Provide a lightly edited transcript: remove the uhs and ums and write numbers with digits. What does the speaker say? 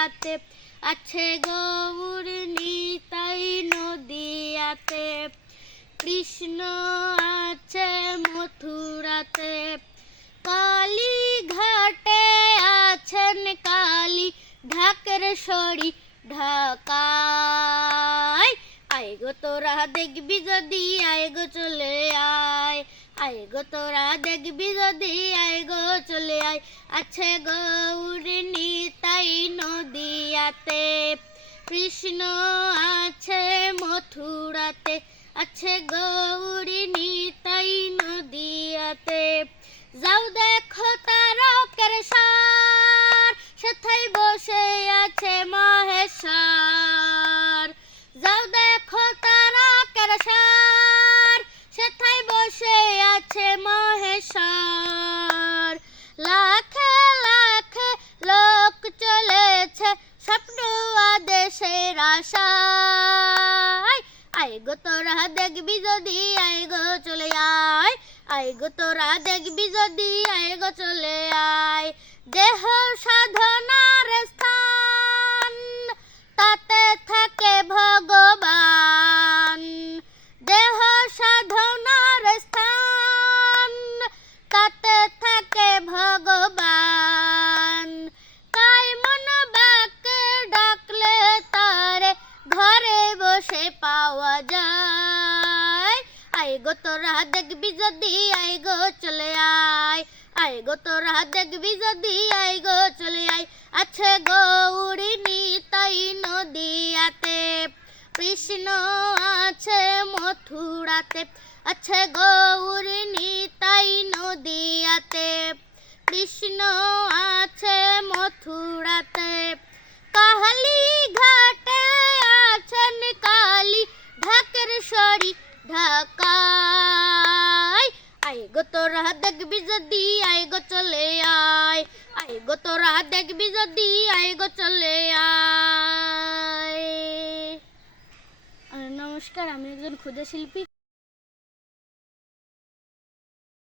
মথুরাতে আছে গৌর নিতাই নদিয়াতে। কৃষ্ণ আছে মথুরাতে, কালী ঘাটে আছেন কালী, ঢাকেশ্বরী ঢাকায়। আয় গো তোরা দেখবি যদি, আয় গো চলে আয়। আয় গো তোরা দেখবি যদি, আয় গো চলে আয়। আছে গৌর নিতাই নদিয়াতে, কৃষ্ণ আছে মথুরাতে, আছে গৌর নিতাই নদিয়াতে। যাও দেখো তারকের সার, সেথায় বসে আছে মহেশ্বর। যাও দেখো তারকের সার, সেথায় বসে আছে মহেশ্বর। লাখে লাখে লোক চলেছে স্বপ্ন আদেশের আশায়। আয় গো তোরা দেখবি যদি, আয় গো চলে আয়। আয় গো তোরা দেখবি যদি, আয় গো চলে আয়। দেহ সাধনার স্থান, তাতে থাকে ভগবান। দেহ সাধনার স্থান, তাতে থাকে ভগবান। কায় মন বাক্যে ডাকলে তারে ঘরে বসে পাওয়া যায়। আয় গো তোরা দেখবি যদি, আয় গো চলে আয়। আয় গো তোরা দেখবি যদি, আয় গো চলে আয়। আছে গৌর নিতাই নদিয়াতে, কৃষ্ণ আছে মথুরাতে, আছে গৌর নিতাই নদিয়াতে, কৃষ্ণ আছে মথুরাতে। কালী ঘাটে আছেন কালী, ঢাকেশ্বরী ঢাকায়। আয় গো তোরা দেখবি যদি, আয় গো চলে আয়। আয় গো তোরা দেখবি যদি, আয় গো চলে আয়। নমস্কার, আমি একজন ক্ষুদে শিল্পী।